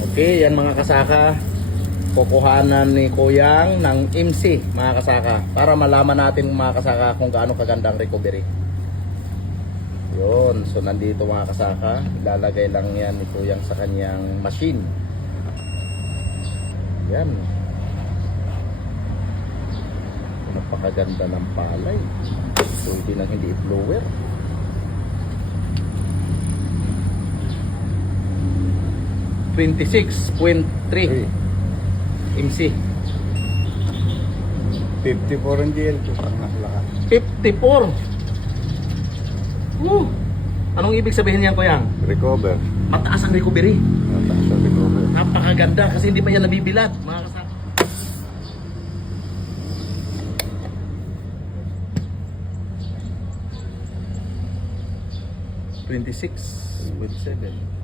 Okay, yan mga kasaka. Kukuhanan ni Kuyang ng MC mga kasaka para malaman natin mga kasaka kung gaano kaganda ang recovery. Yun, so nandito mga kasaka, ilalagay lang yan ni Kuyang sa kanyang machine. Yan. Napakaganda ng palay. Pwede nang hindi i-blower. .3 MC 54 ang GL ko ang nakalaka. 54. Anong ibig sabihin niyan, Kuyang? Recover. Mataas ang recovery. Mataas ang recover. Napakaganda kasi hindi pa yan nabibilad, mga kasama. .26.7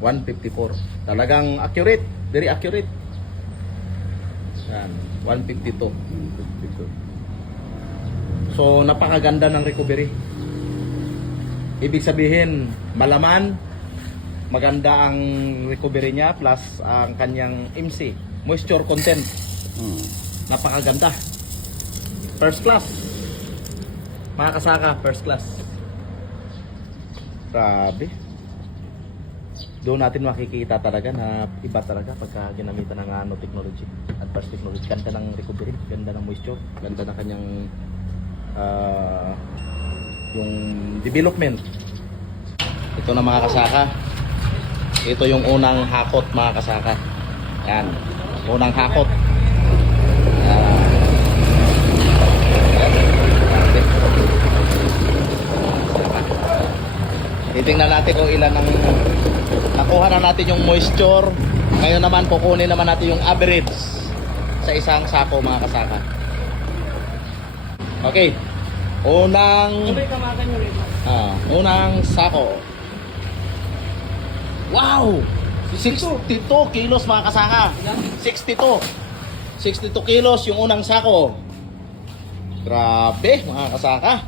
154. Talagang accurate, very accurate. Yan, 152. 152. So napakaganda ng recovery. Ibig sabihin, malaman, maganda ang recovery niya plus ang kanyang MC, moisture content. Napakaganda. First class. Mga kasaka, first class. Grabe. Doon natin makikita talaga na iba talaga pagka ginamitan ng technology, advanced technology. Ganda ng recovery, ganda ng moisture, ganda ng kanyang yung development. Ito na mga kasaka. Ito yung unang hakot mga kasaka. Yan, unang hakot. Titingnan natin kung ilan ang nakuha na natin yung moisture. Ngayon naman kukunin naman natin yung average sa isang sako mga kasaka. Okay. Unang sako. Wow! 62 kilos mga kasaka. 62 kilos yung unang sako. Grabe mga kasaka.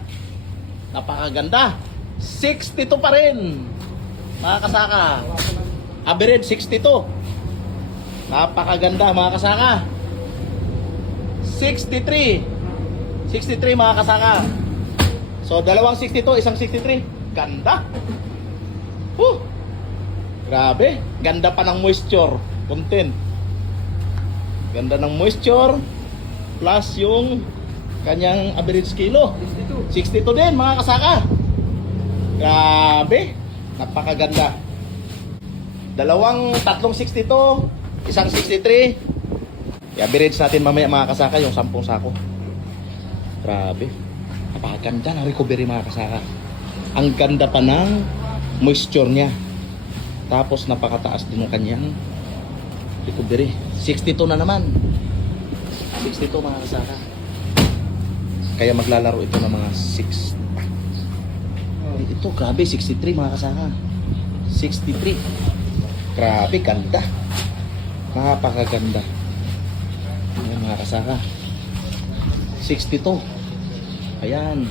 Napakaganda. 62 pa rin mga kasaka. Average 62. Napakaganda mga kasaka. 63 mga kasaka. So dalawang 62, isang 63. Ganda. Grabe. Ganda pa ng moisture content. Ganda ng moisture plus yung kanyang average kilo. 62 din mga kasaka. Grabe. Napakaganda. Tatlong 62, isang 63. I-average natin mamaya mga kasaka yung 10 sako. Grabe. Napakaganda ng recovery mga kasaka. Ang ganda pa ng moisture niya. Tapos napakataas din ng kanyang recovery. 62 na naman. 62 mga kasaka. Kaya maglalaro ito ng mga 6. Ito grabe 63 mga kasaka. 63. Grabe ganda. Napakaganda. Ayan mga kasaka. 62. Ayan.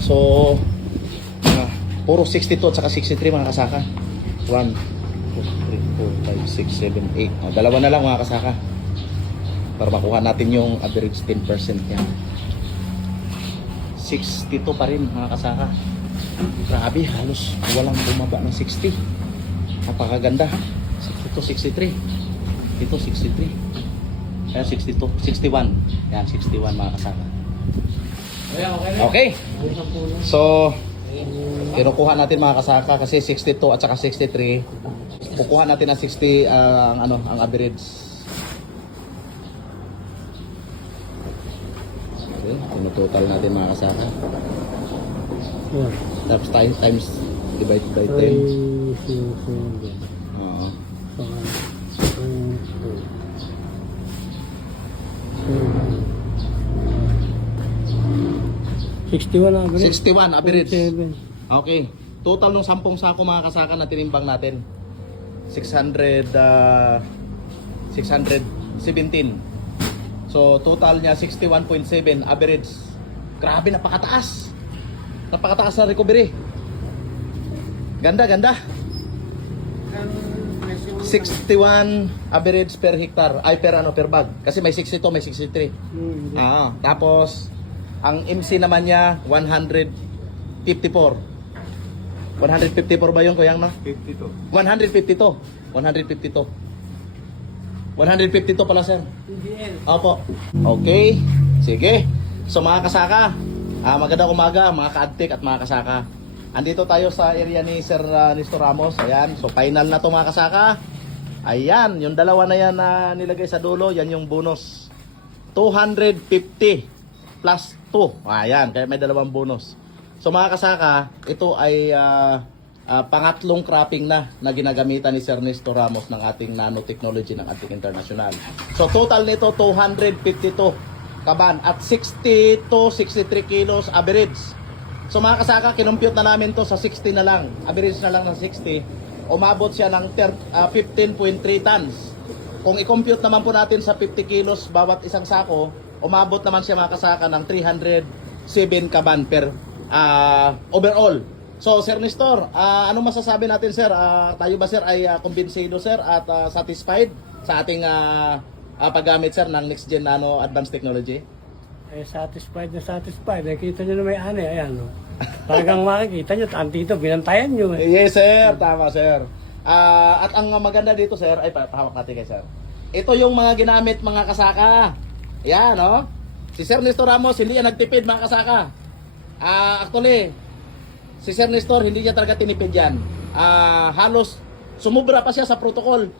So puro 62 at saka 63 mga kasaka. 1 2 3 4 5 6 7 8. Dalawa na lang mga kasaka. Para makuha natin yung average 10% niya. 62 pa rin mga kasaka. Grabe, halos walang bumaba ng 60. Napakaganda. 62, 63. Ito 63. Ayan 62, 61. Yan 61 mga kasama. Okay. So kinukuha natin mga kasaka kasi 62 at saka 63. Kukuha natin ang 60 ang average. Okay, tinutotal natin mga kasaka. Tapos times divided by 10. Oo. 61 average. 61 average. 7. Okay. Total ng 10 sako mga kasaka na tinimbang natin. 617. So total niya 61.7 average. Grabe, napakataas. Napakataas na recovery. Ganda, ganda. presyo? 61 average per hectare, ay per ano, per bag. Kasi may 62, may 63. Tapos, ang MC naman niya, 154. 154 ba yun, Kuyang, no? 52. 152. 152. 152 pala, sir. DL. Opo. Okay. Sige. So mga kasaka, magandang umaga mga kaadtik at mga kasaka. Andito tayo sa area ni Sir Nestor Ramos. Ayan. So final na to mga kasaka. Ayan. Yung dalawa na yan na nilagay sa dulo, yan yung bonus. 250 plus 2. Ayan. Kaya may dalawang bonus. So mga kasaka, ito ay pangatlong cropping na ginagamitan ni Sir Nestor Ramos ng ating nanotechnology ng Antique International. So total nito 252 kaban at 60 to 63 kilos average. So mga kasaka, kinumpute na namin to sa 60 na lang. Average na lang ng 60. Umabot siya ng 15.3 tons. Kung i-compute naman po natin sa 50 kilos bawat isang sako, umabot naman siya mga kasaka ng 307 kaban per overall. So, Sir Nestor, ano masasabi natin, sir? Tayo ba, sir, ay kumbinsido, sir, at satisfied sa ating paggamit, sir, ng Next Gen Nano Advanced Technology? Eh, satisfied na satisfied. Eh, kita nyo na may ani. Ayan, no? Talagang makikita nyo, antito, binantayan nyo. Eh. Yes, sir. Tama, sir. At ang maganda dito, sir, ay pahawak natin kay sir. Ito yung mga ginamit, mga kasaka. Yan, no? Si Sir Nestor Ramos, hindi yan nagtipid, mga kasaka. Actually, si Sir Nestor, hindi niya talaga tinipid yan. Halos sumubra pa siya sa protocol.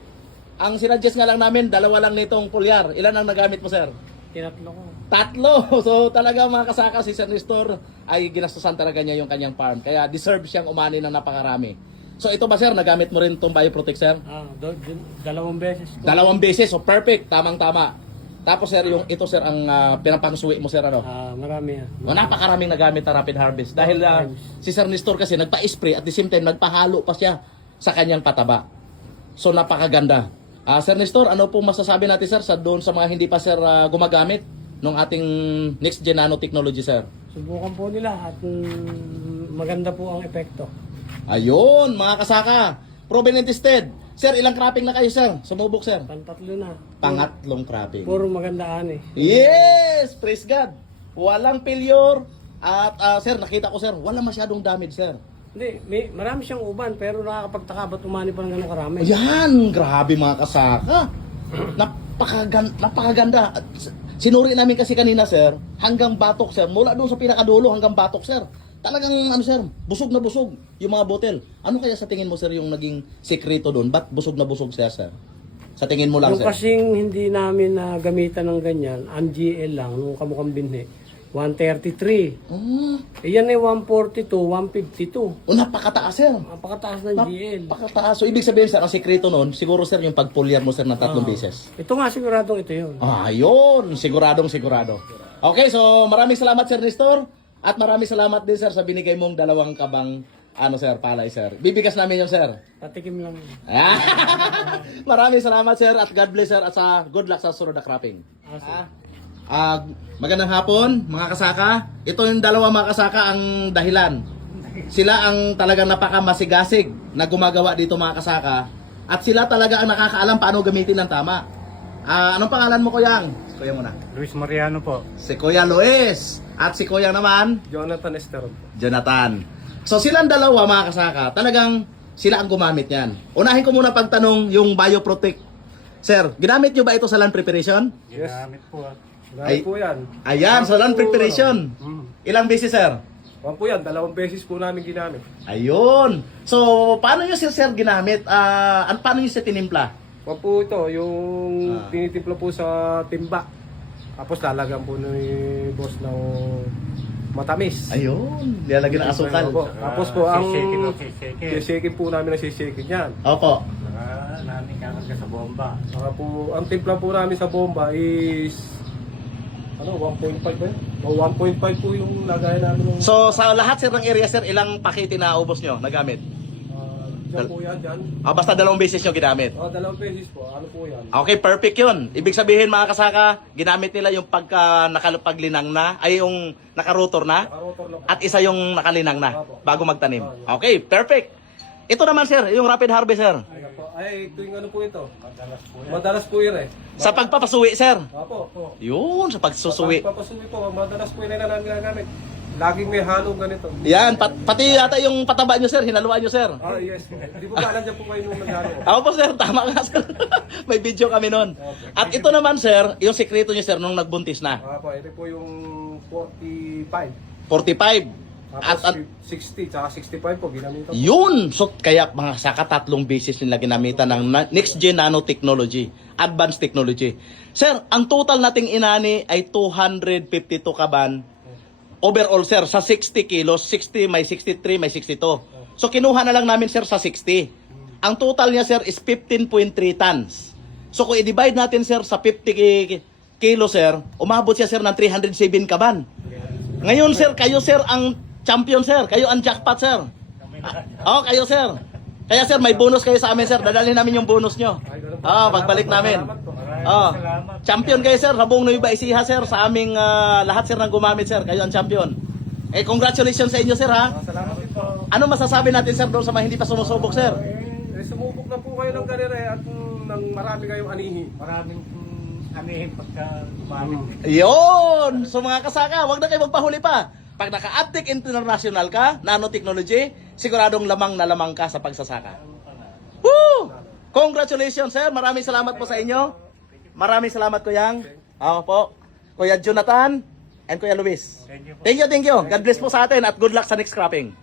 Ang sinadjust nga lang namin, dalawa lang nitong pulyar. Ilan ang nagamit mo, sir? Tinatlo ko. 3. So talaga mga kasaka, si Sir Nestor ay ginastusan talaga niya yung kanyang farm. Kaya deserve siyang umani ng napakarami. So ito ba, sir, nagamit mo rin itong Bioprotect, sir? Dalawang beses ko. 2 beses, so perfect, tamang-tama. Tapos sir, yung ito, sir, ang pinapangsuwi mo, sir, ano? Marami yan. Napakaraming nagamit na rapid harvest. Dahil si Sir Nestor kasi nagpa-spray at the same time nagpahalo pa siya sa kanyang pataba. So napakaganda. Sir Nestor, ano po masasabi natin, sir, sa doon sa mga hindi pa, sir, gumagamit ng ating Next Gen Nanotechnology, sir? Subukan po nila at maganda po ang epekto. Ayun, mga kasaka. Proven and tested. Sir, ilang cropping na kayo, sir? Sumubok, sir? Pantatlo na. Pangatlong cropping. Puro magandaan eh. Yes! Praise God! Walang failure. At sir, nakita ko, sir, wala masyadong damage, sir. Hindi, marami siyang uban pero nakakapagtaka ba't umani pa ng gano'ng karami? Ayan, grabe mga kasaka. Napakaganda. At sinuri namin kasi kanina, sir, hanggang batok, sir. Mula doon sa pinakadulo hanggang batok, sir. Talagang, ano, sir, busog na busog yung mga botel. Ano kaya sa tingin mo, sir, yung naging sekreto doon? Ba't busog na busog siya, sir? Sa tingin mo lang, Yung sir? kasing hindi namin na gamitan ng ganyan, ang GL lang, nung kamukhang binhi, 133. Iyan ay 142, 152. Napakataas, sir. Ang pakataas ng GL. Napakataas. So, ibig sabihin, sir, ang sekreto noon, siguro, sir, yung pagpulyar mo, sir, ng 3 beses. Ito nga siguradong ito yun. Yun. Siguradong sigurado. Okay, so maraming salamat, Sir Nestor. At maraming salamat din, sir, sa binigay mong 2 kabang, sir, palay, sir. Bibigas namin yun, sir. Patikim lang. Maraming salamat, sir, at God bless, sir, at good luck sa sunod na cropping. Magandang hapon, mga kasaka. Ito yung 2 mga kasaka ang dahilan. Sila ang talagang napakamasigasig na gumagawa dito, mga kasaka. At sila talaga ang nakakaalam paano gamitin ng tama. Anong pangalan mo, Kuyang? Kuya muna. Luis Mariano po. Si Kuya Luis. At si Kuyang naman, Jonathan Esteron. Jonathan. So silang 2 mga kasaka, talagang sila ang gumamit yan. Unahin ko muna pagtanong yung Bioprotect. Sir, ginamit nyo ba ito sa land preparation? Yes. Gamit po Ay- po yan. Ayan, sa land preparation. Ilang beses, sir? Po yan, 2 beses po namin ginamit. Ayun. So, paano nyo, sir, ginamit? Paano nyo siya tinimpla? Po ito, yung tinitimpla po sa timba. Tapos lalagyan po ni boss ng matamis. Ayun, nilalagyan ng asukal. Tapos po ang sishakin po namin ang sishakin yan. Opo. Namin kakarga sa bomba. Saka po, ang timpla po namin sa bomba is 1.5 ba yun? O 1.5 po yung lagayan namin ng... So, sa lahat, sir, ng area, sir, ilang pakete na ubos nyo, nagamit? Diyan po yan, dyan. Basta 2 beses nyo ginamit. 2 beses po, ano po yan? Okay, perfect yun. Ibig sabihin, mga kasaka, ginamit nila yung pagka nakalupaglinang na, ay yung nakarotor na, Nakarotor lang po. at isa yung nakalinang na, bago magtanim. Okay, perfect. Ito naman sir, yung rapid harvest sir. Ayan po. Ay, tuwing ano po ito? Madalas po yan. Madalas po yun eh. Sa pagpapasuwi sir. Opo. Yun, sa pagsusuwi. Papasuwi po, madalas po yun na namin ginagamit. Laging may halong ganito. Yan, pati yata yung pataba nyo sir, hinaluan nyo sir. Ah, yes po. Hindi po ba, nandiyan po kayo nung naghalo. Ako po sir, tama ka sir. May video kami nun. At ito naman sir, yung sekreto nyo sir nung nagbuntis na. Po, ito po yung 45. 45. Tapos At 60, tsaka 65 po, ginamit ko. yun, so kaya mga saka 3 beses nila ginamitan ng next gen nanotechnology, advanced technology. Sir, ang total nating inani ay 252 kaban. Overall sir, sa 60 kilos, 60 may 63, may 62. So kinuha na lang namin sir sa 60. Ang total niya sir is 15.3 tons. So kung i-divide natin sir sa 50 kilos sir, umabot siya sir ng 307 kaban. Ngayon sir, kayo sir ang champion sir, kayo ang jackpot sir. Oo, kayo sir. Kaya sir, may bonus kayo sa amin sir, dadalhin namin yung bonus nyo. Pagbalik namin. Salamat. Champion kayo sir, sa buong Nueva Ecija sir, sa aming lahat sir nang gumamit sir, kayo ang champion. Eh congratulations sa inyo sir ha. Salamat din po. Ano masasabi natin sir doon sa mga hindi pa sumusubok sir? Sumubok na po kayo ng kanila at nang marami kayong anihi. Maraming anihin pagka gumamit. Yun! So mga kasaka, wag na kayo magpahuli pa. Pag naka-Aptic International ka, nanotechnology, siguradong lamang na lamang ka sa pagsasaka. Woo! Congratulations sir, maraming salamat po sa inyo. Maraming salamat Kuyang. Ako po, Kuya Jonathan and Kuya Luis. Thank you po. Thank you. God bless po sa atin at good luck sa next cropping.